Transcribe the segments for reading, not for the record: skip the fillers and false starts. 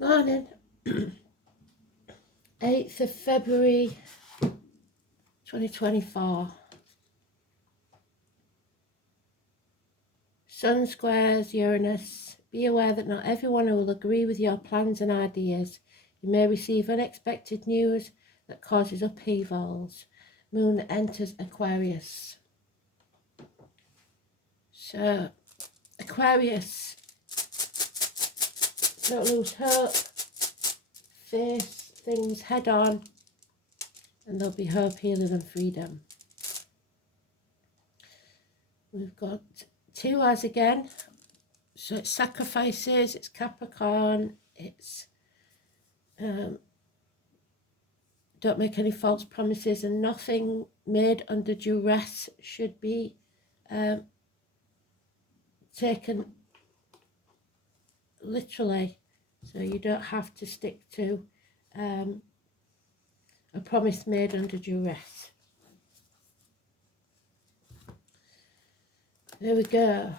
Morning. 8th of February 2024. Sun squares Uranus. Be aware that not everyone will agree with your plans and ideas. You may receive unexpected news that causes upheavals. Moon enters Aquarius. So, Aquarius, don't lose hope. Face things head on, and there'll be hope, healing and freedom. We've got 2 as again. So it's sacrifices, it's Capricorn, it's don't make any false promises, and nothing made under duress should be taken literally. So you don't have to stick to a promise made under duress. There we go.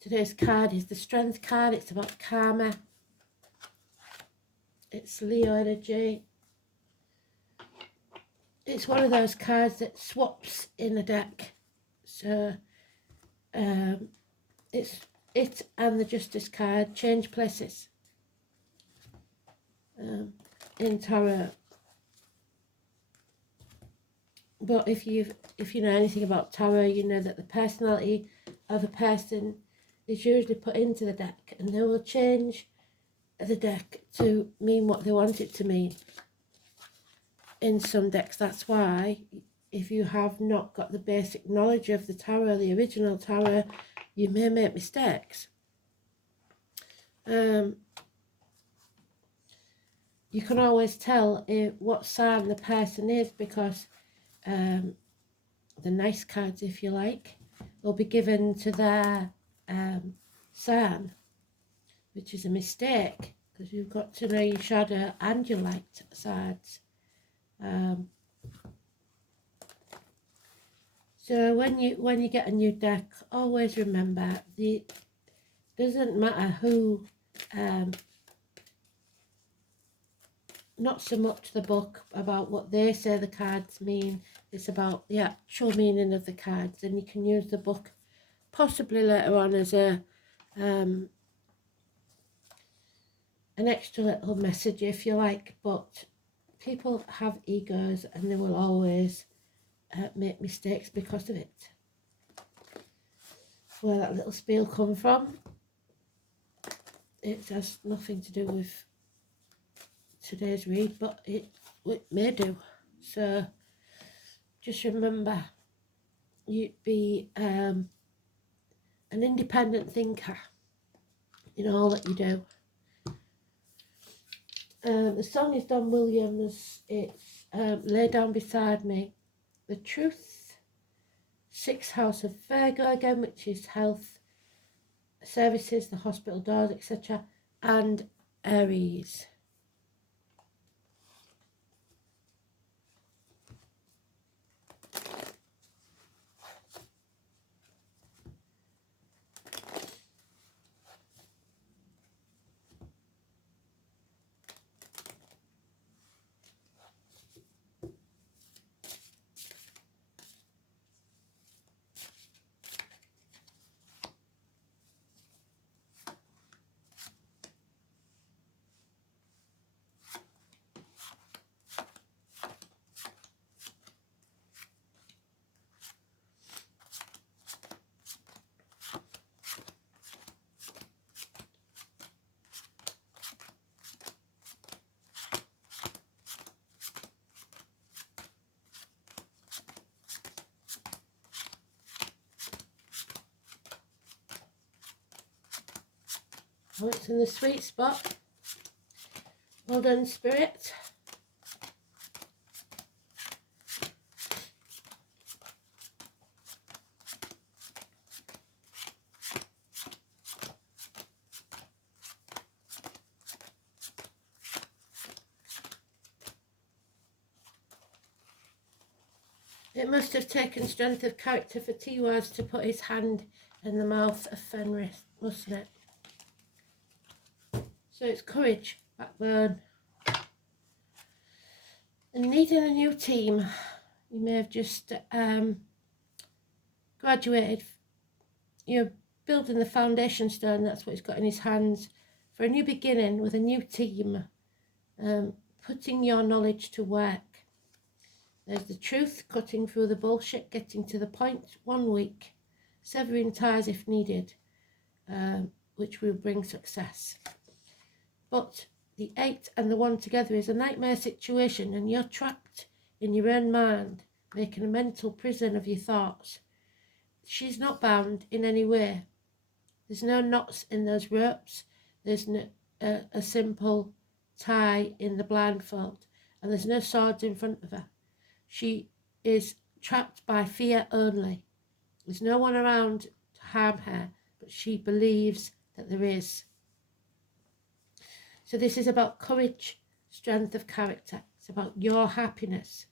Today's card is the Strength card. It's about karma. It's Leo energy. It's one of those cards that swaps in a deck. So it's it and the Justice card change places in tarot. But if you know anything about tarot, you know that the personality of a person is usually put into the deck, and they will change the deck to mean what they want it to mean. In some decks, that's why if you have not got the basic knowledge of the tarot, the original tarot, you may make mistakes. You can always tell what sign the person is, because the nice cards, if you like, will be given to their sign, which is a mistake, because you've got to know your shadow and your light sides. So when you get a new deck, always remember, doesn't matter who, not so much the book about what they say the cards mean, it's about the actual meaning of the cards, and you can use the book possibly later on as a an extra little message, if you like. But people have egos, and they will always make mistakes because of it. Where that little spiel come from, it has nothing to do with today's read, but it may do. So just remember, you be an independent thinker in all that you do. The song is Don Williams. It's Lay Down Beside Me. The Truth. 6th house of Virgo again, which is health, services, the hospital doors, etc. And Aries. Oh, it's in the sweet spot. Well done, Spirit. It must have taken strength of character for Tiwaz to put his hand in the mouth of Fenris, mustn't it? So it's courage, backbone. And needing a new team. You may have just graduated. You're building the foundation stone, that's what he's got in his hands, for a new beginning with a new team. Putting your knowledge to work. There's the truth, cutting through the bullshit, getting to the point. 1 week, severing ties if needed, which will bring success. But the 8 and the 1 together is a nightmare situation, and you're trapped in your own mind, making a mental prison of your thoughts. She's not bound in any way. There's no knots in those ropes. There's no, a simple tie in the blindfold, and there's no swords in front of her. She is trapped by fear only. There's no one around to harm her, but she believes that there is. So this is about courage, strength of character. It's about your happiness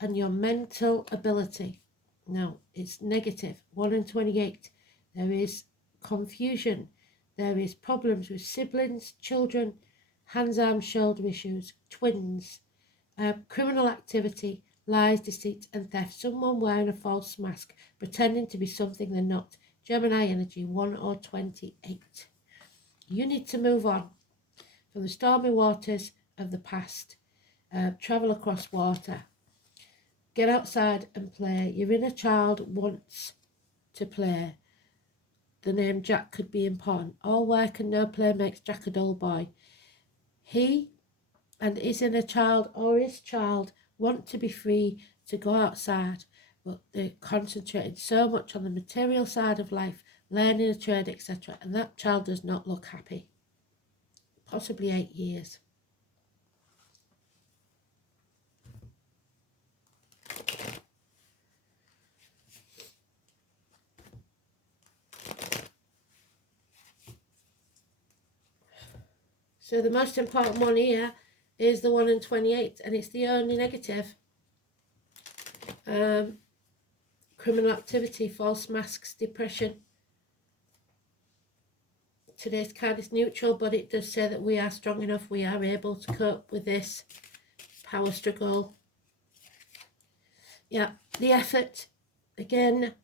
and your mental ability. No, it's negative. 1 in 28. There is confusion. There is problems with siblings, children, hands, arms, shoulder issues, twins, criminal activity, lies, deceit and theft. Someone wearing a false mask, pretending to be something they're not. Gemini energy, 1 or 28. You need to move on from the stormy waters of the past. Travel across water. Get outside and play. Your inner child wants to play. The name Jack could be important. All work and no play makes Jack a dull boy. He and his inner child or his child want to be free to go outside, but they're concentrated so much on the material side of life, learning a trade, etc. And that child does not look happy. Possibly 8 years. So the most important one here is the 1 in 28, and it's the only negative. Criminal activity, false masks, depression. Today's card is neutral, but it does say that we are strong enough, we are able to cope with this power struggle. Yeah, the effort. Again,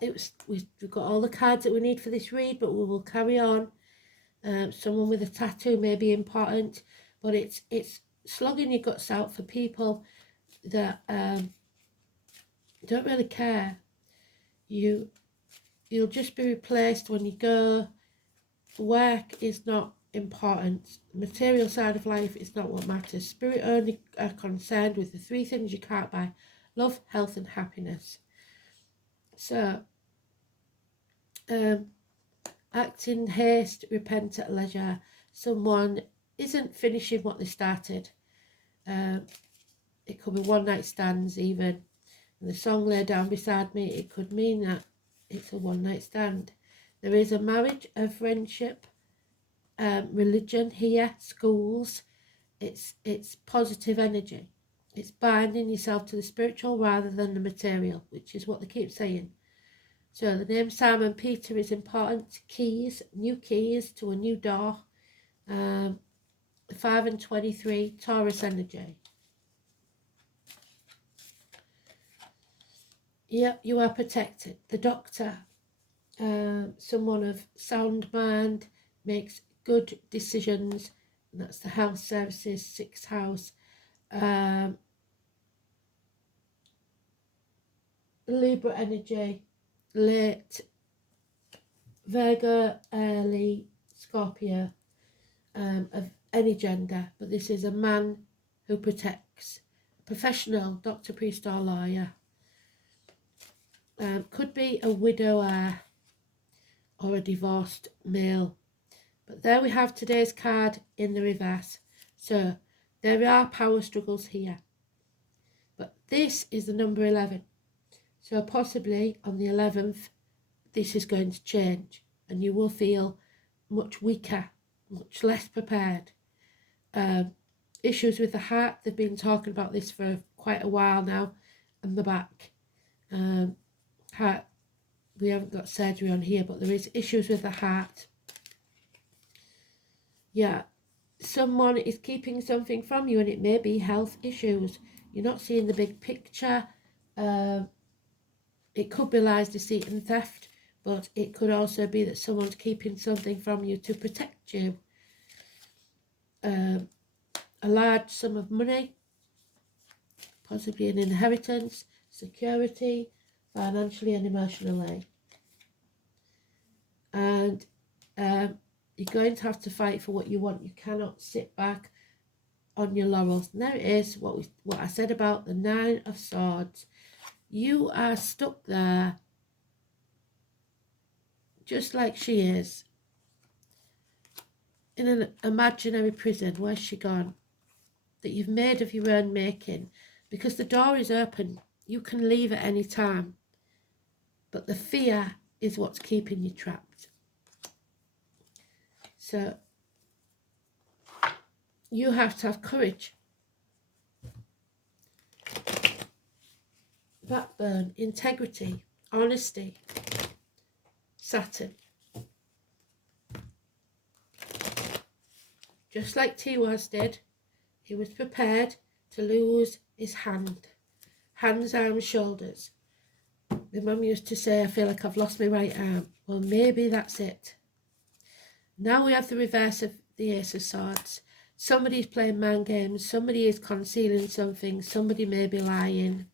we've got all the cards that we need for this read, but we will carry on. Someone with a tattoo may be important, but it's slogging your guts out for people that don't really care. You'll just be replaced when you go. Work is not important. The material side of life is not what matters. Spirit only are concerned with the 3 things you can't buy: love, health and happiness. So act in haste, repent at leisure. Someone isn't finishing what they started. It could be one night stands even. And the song Lay Down Beside Me, it could mean that it's a one night stand. There is a marriage, a friendship, religion here, schools. It's positive energy. It's binding yourself to the spiritual rather than the material, which is what they keep saying. So the name Simon Peter is important. Keys, new keys to a new door. 5 and 23, Taurus energy. Yep, you are protected. The doctor, someone of sound mind, makes good decisions. And that's the health services, 6th house. Libra energy, late Virgo, early Scorpio, of any gender, but this is a man who protects. Professional, doctor, priest or lawyer. Could be a widower or a divorced male. But there we have today's card in the reverse. So there are power struggles here. But this is the number 11. So possibly on the 11th, this is going to change and you will feel much weaker, much less prepared. Issues with the heart, they've been talking about this for quite a while now. and the back. Heart, we haven't got surgery on here, but there is issues with the heart. Yeah, someone is keeping something from you, and it may be health issues. You're not seeing the big picture. It could be lies, deceit and theft, but it could also be that someone's keeping something from you to protect you. A large sum of money, possibly an inheritance, security, financially and emotionally. And you're going to have to fight for what you want. You cannot sit back on your laurels. And there it is, what I said about the 9 of Swords. You are stuck there, just like she is, in an imaginary prison. Where's she gone? That you've made of your own making, because the door is open. You can leave at any time, but the fear is what's keeping you trapped. So you have to have courage, backbone, integrity, honesty. Saturn. Just like Tiwaz did, he was prepared to lose his hands, arms, shoulders. My mum used to say, I feel like I've lost my right arm. Well, maybe that's it. Now we have the reverse of the Ace of Swords. Somebody's playing mind games, somebody is concealing something, somebody may be lying.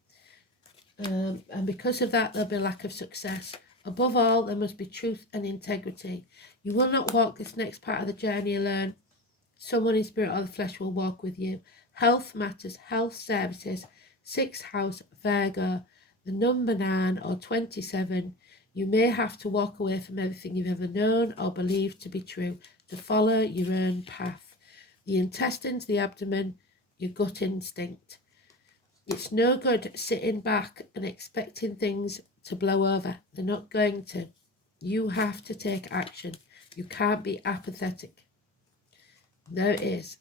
And because of that, there'll be lack of success. Above all, there must be truth and integrity. You will not walk this next part of the journey alone. Someone in spirit or the flesh will walk with you. Health matters, health services, 6th house, Virgo, the number 9 or 27. You may have to walk away from everything you've ever known or believed to be true to follow your own path. The intestines, the abdomen, your gut instinct. It's no good sitting back and expecting things to blow over. They're not going to. You have to take action. You can't be apathetic. There it is.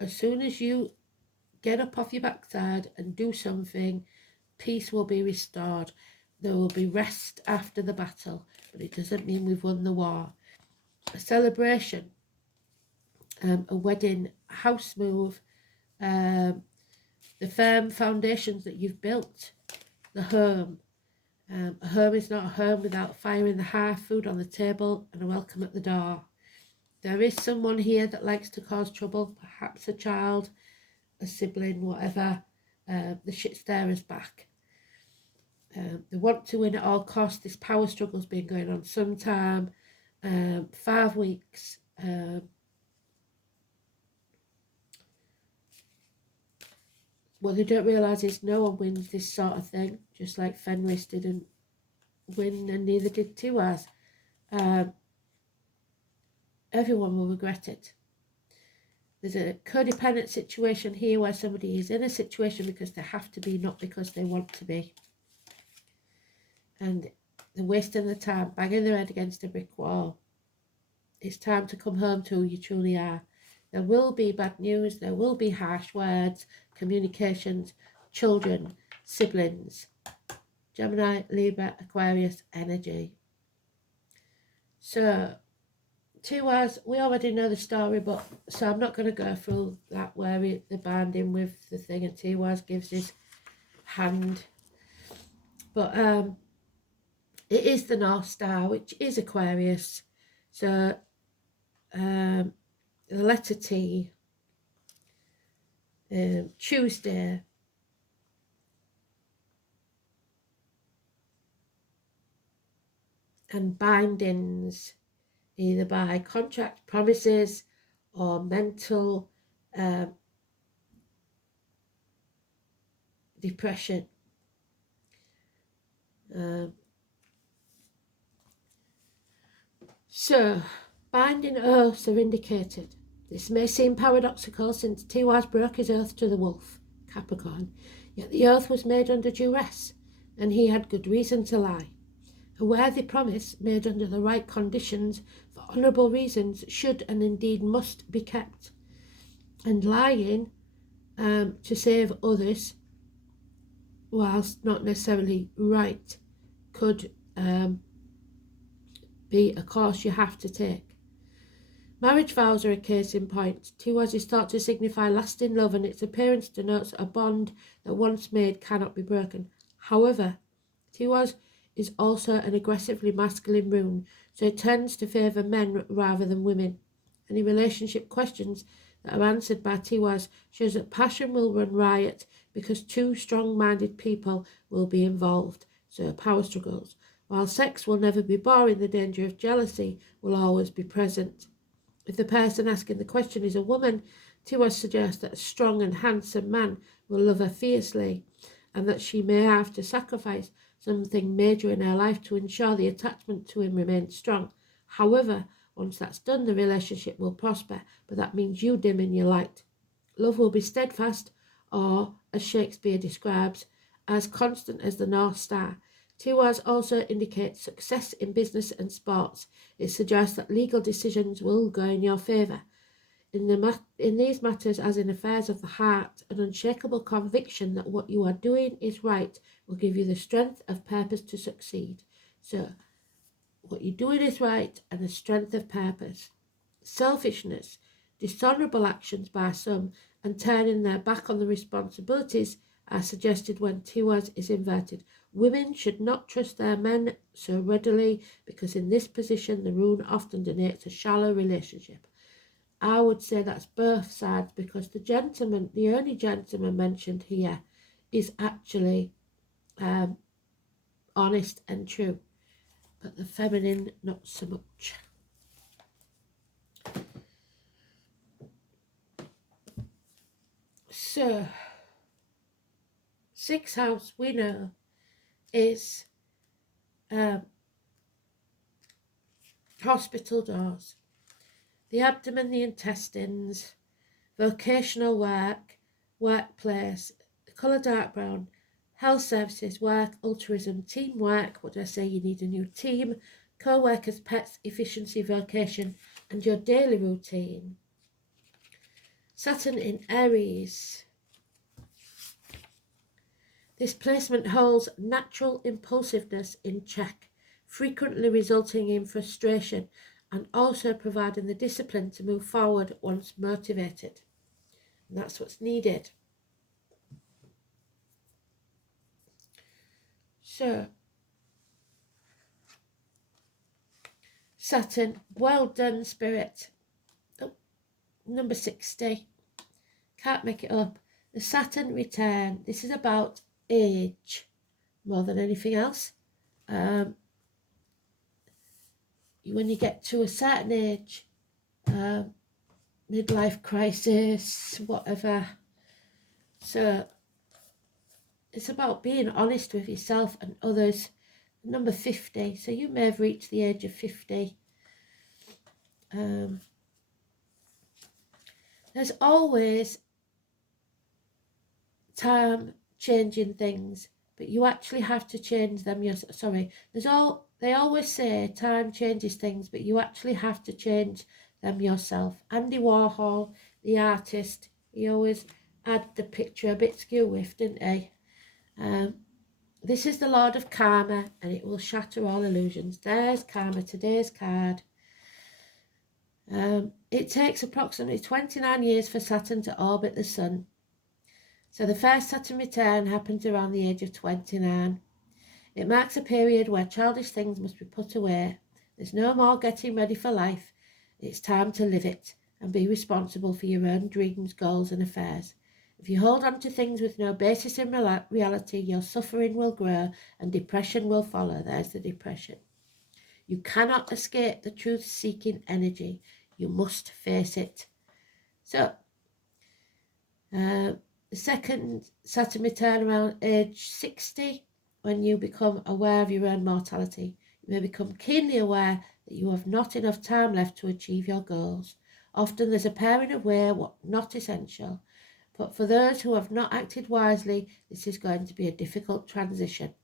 As soon as you get up off your backside and do something, peace will be restored. There will be rest after the battle, but it doesn't mean we've won the war. A celebration, a wedding, a house move, the firm foundations that you've built, the home. A home is not a home without fire in the hearth, food on the table, and a welcome at the door. There is someone here that likes to cause trouble, perhaps a child, a sibling, whatever. The shit stirrer's back. They want to win at all costs. This power struggle's been going on some time. 5 weeks. What they don't realise is no one wins this sort of thing, just like Fenris didn't win and neither did Tiwaz. Everyone will regret it. There's a codependent situation here where somebody is in a situation because they have to be, not because they want to be. And they're wasting their time, banging their head against a brick wall. It's time to come home to who you truly are. There will be bad news, there will be harsh words, communications, children, siblings. Gemini, Libra, Aquarius energy. So, Tiwaz, we already know the story, but so I'm not going to go through that where they're banding with the thing and Tiwaz gives his hand. But it is the North Star, which is Aquarius. So the letter T, Tuesday, and bindings, either by contract, promises, or mental depression. So, binding oaths are indicated. This may seem paradoxical since Tiwaz broke his oath to the wolf, Capricorn, yet the oath was made under duress, and he had good reason to lie. A worthy promise made under the right conditions for honourable reasons should and indeed must be kept. And lying to save others whilst not necessarily right, could be a course you have to take. Marriage vows are a case in point. Tiwaz is thought to signify lasting love, and its appearance denotes a bond that once made cannot be broken. However, Tiwaz is also an aggressively masculine rune, so it tends to favour men rather than women. Any relationship questions that are answered by Tiwaz shows that passion will run riot because two strong-minded people will be involved, so power struggles. While sex will never be boring, the danger of jealousy will always be present. If the person asking the question is a woman, Tiwaz suggests that a strong and handsome man will love her fiercely, and that she may have to sacrifice something major in her life to ensure the attachment to him remains strong. However, once that's done, the relationship will prosper, but that means you dimming your light. Love will be steadfast, or, as Shakespeare describes, as constant as the North Star. Tiwaz also indicates success in business and sports. It suggests that legal decisions will go in your favour. In these matters, as in affairs of the heart, an unshakable conviction that what you are doing is right will give you the strength of purpose to succeed. So, what you're doing is right and the strength of purpose. Selfishness, dishonourable actions by some, and turning their back on the responsibilities are suggested when Tiwaz is inverted. Women should not trust their men so readily because in this position the rune often denotes a shallow relationship. I would say that's both sides because the only gentleman mentioned here is actually honest and true, but the feminine not so much. So, sixth house we know is hospital doors, the abdomen, the intestines, vocational work, workplace, the colour dark brown, health services, work, altruism, teamwork, what do I say, you need a new team, co-workers, pets, efficiency, vocation, and your daily routine. Saturn in Aries. This placement holds natural impulsiveness in check, frequently resulting in frustration and also providing the discipline to move forward once motivated. And that's what's needed. So, Saturn, well done, Spirit. Oh, number 60. Can't make it up. The Saturn return. This is about age more than anything else. When you get to a certain age, midlife crisis, whatever. So it's about being honest with yourself and others. Number 50. So you may have reached the age of 50. There's always time changing things, but you actually have to change them yourself. Sorry, they always say time changes things, but you actually have to change them yourself. Andy Warhol, the artist, he always had the picture a bit skew with, didn't he? This is the Lord of Karma, and it will shatter all illusions. There's Karma, today's card. It takes approximately 29 years for Saturn to orbit the Sun. So the first Saturn return happens around the age of 29. It marks a period where childish things must be put away. There's no more getting ready for life. It's time to live it and be responsible for your own dreams, goals and affairs. If you hold on to things with no basis in reality, your suffering will grow and depression will follow. There's the depression. You cannot escape the truth-seeking energy. You must face it. So, the second Saturn return around age 60, when you become aware of your own mortality. You may become keenly aware that you have not enough time left to achieve your goals. Often there's a paring away what not essential, but for those who have not acted wisely, this is going to be a difficult transition.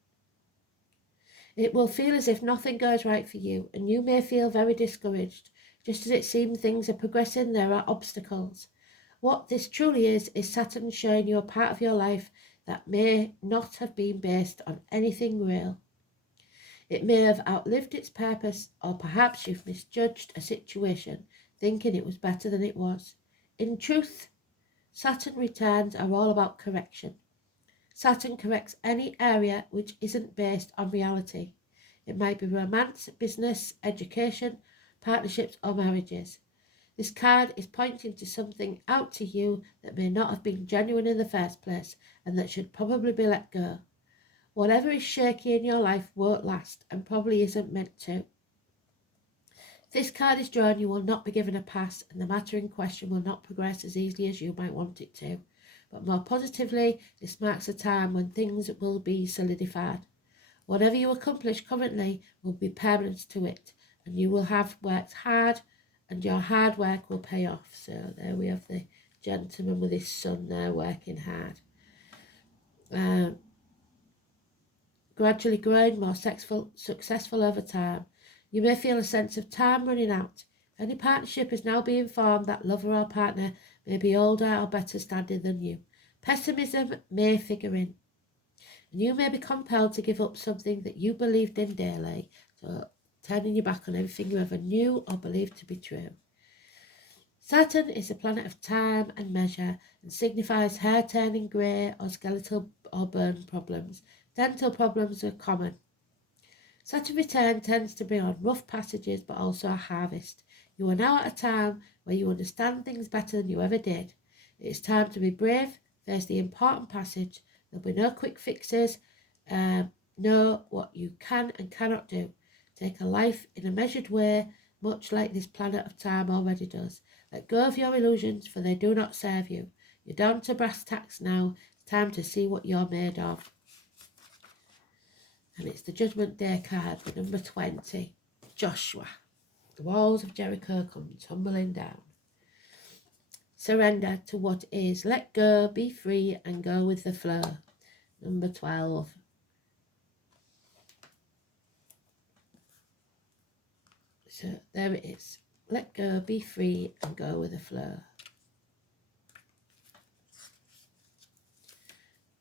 It will feel as if nothing goes right for you, and you may feel very discouraged. Just as it seems things are progressing, there are obstacles. What this truly is Saturn showing you a part of your life that may not have been based on anything real. It may have outlived its purpose, or perhaps you've misjudged a situation, thinking it was better than it was. In truth, Saturn returns are all about correction. Saturn corrects any area which isn't based on reality. It might be romance, business, education, partnerships, or marriages. This card is pointing to something out to you that may not have been genuine in the first place and that should probably be let go. Whatever is shaky in your life won't last and probably isn't meant to. If this card is drawn, you will not be given a pass and the matter in question will not progress as easily as you might want it to. But more positively, this marks a time when things will be solidified. Whatever you accomplish currently will be permanent to it, and you will have worked hard, and your hard work will pay off. So there we have the gentleman with his son there working hard. Gradually growing more successful over time. You may feel a sense of time running out. Any partnership is now being formed that lover or partner may be older or better standing than you. Pessimism may figure in. And you may be compelled to give up something that you believed in daily. So turning your back on everything you ever knew or believed to be true. Saturn is a planet of time and measure and signifies hair turning grey or skeletal or bone problems. Dental problems are common. Saturn return tends to bring on rough passages but also a harvest. You are now at a time where you understand things better than you ever did. It is time to be brave, face the important passage. There'll be no quick fixes. Know what you can and cannot do. Take a life in a measured way, much like this planet of time already does. Let go of your illusions, for they do not serve you. You're down to brass tacks now. It's time to see what you're made of. And it's the Judgment Day card for number 20. Joshua. The walls of Jericho come tumbling down. Surrender to what is. Let go, be free, and go with the flow. Number 12. So there it is. Let go, be free, and go with the flow.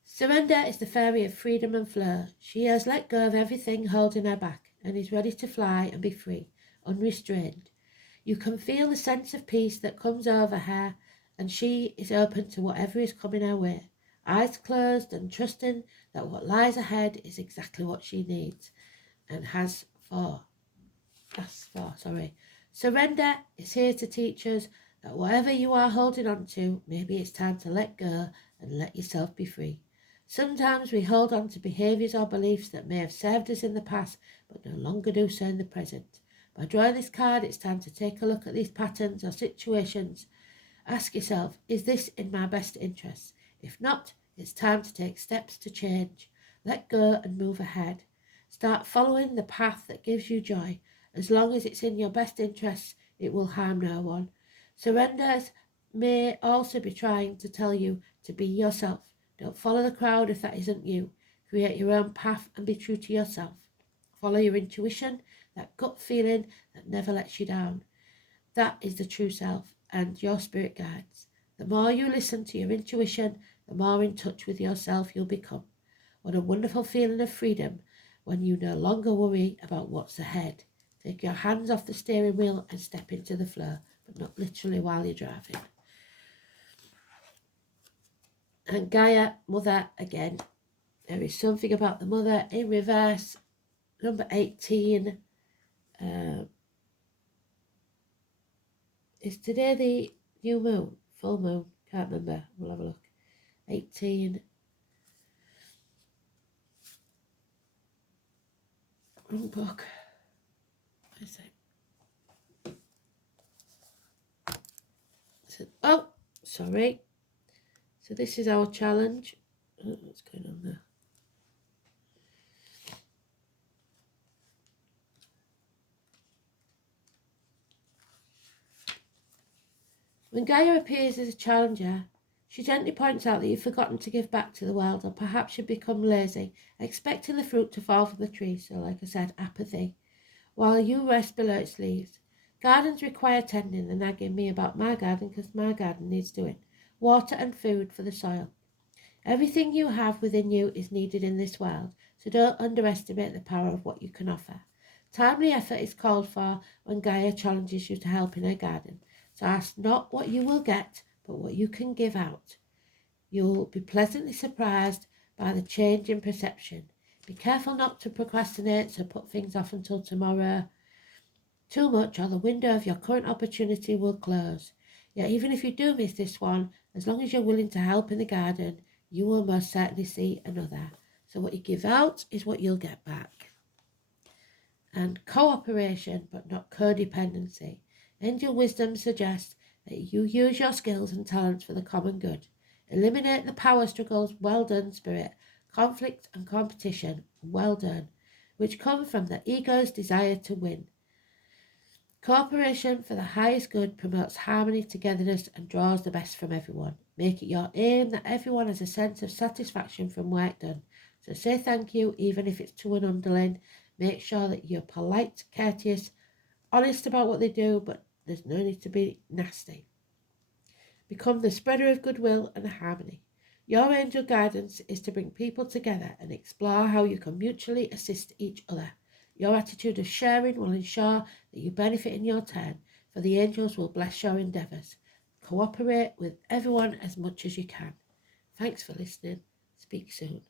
Surrender is the fairy of freedom and flow. She has let go of everything holding her back and is ready to fly and be free, unrestrained. You can feel the sense of peace that comes over her, and she is open to whatever is coming her way, eyes closed and trusting that what lies ahead is exactly what she needs and asks for. Surrender is here to teach us that whatever you are holding on to, maybe it's time to let go and let yourself be free. Sometimes we hold on to behaviours or beliefs that may have served us in the past, but no longer do so in the present. By drawing this card, it's time to take a look at these patterns or situations. Ask yourself, is this in my best interests? If not, it's time to take steps to change. Let go and move ahead. Start following the path that gives you joy. As long as it's in your best interests, it will harm no one. Surrenders may also be trying to tell you to be yourself. Don't follow the crowd if that isn't you. Create your own path and be true to yourself. Follow your intuition, that gut feeling that never lets you down. That is the true self and your spirit guides. The more you listen to your intuition, the more in touch with yourself you'll become. What a wonderful feeling of freedom when you no longer worry about what's ahead. Take your hands off the steering wheel and step into the flow, but not literally while you're driving. And Gaia, mother again. There is something about the mother in reverse. Number 18. Is today the new moon? Full moon? Can't remember. We'll have a look. 18. Wrong book. Is it? Oh, sorry. So this is our challenge. Oh, what's going on there? When Gaia appears as a challenger, she gently points out that you've forgotten to give back to the world, or perhaps you've become lazy, expecting the fruit to fall from the tree. So, like I said, apathy, while you rest below its leaves. Gardens require tending. They're nagging me about my garden because my garden needs doing. Water and food for the soil. Everything you have within you is needed in this world, so don't underestimate the power of what you can offer. Timely effort is called for when Gaia challenges you to help in her garden. So ask not what you will get, but what you can give out. You'll be pleasantly surprised by the change in perception. Be careful not to procrastinate, so put things off until tomorrow. Too much, or the window of your current opportunity will close. Yet even if you do miss this one, as long as you're willing to help in the garden, you will most certainly see another. So what you give out is what you'll get back. And cooperation, but not codependency. Angel wisdom suggests that you use your skills and talents for the common good. Eliminate the power struggles, well done, spirit, conflict and competition, well done, which come from the ego's desire to win. Cooperation for the highest good promotes harmony, togetherness, and draws the best from everyone. Make it your aim that everyone has a sense of satisfaction from work done. So say thank you, even if it's to an underling. Make sure that you're polite, courteous, honest about what they do, but there's no need to be nasty. Become the spreader of goodwill and harmony. Your angel guidance is to bring people together and explore how you can mutually assist each other. Your attitude of sharing will ensure that you benefit in your turn, for the angels will bless your endeavours. Cooperate with everyone as much as you can. Thanks for listening. Speak soon.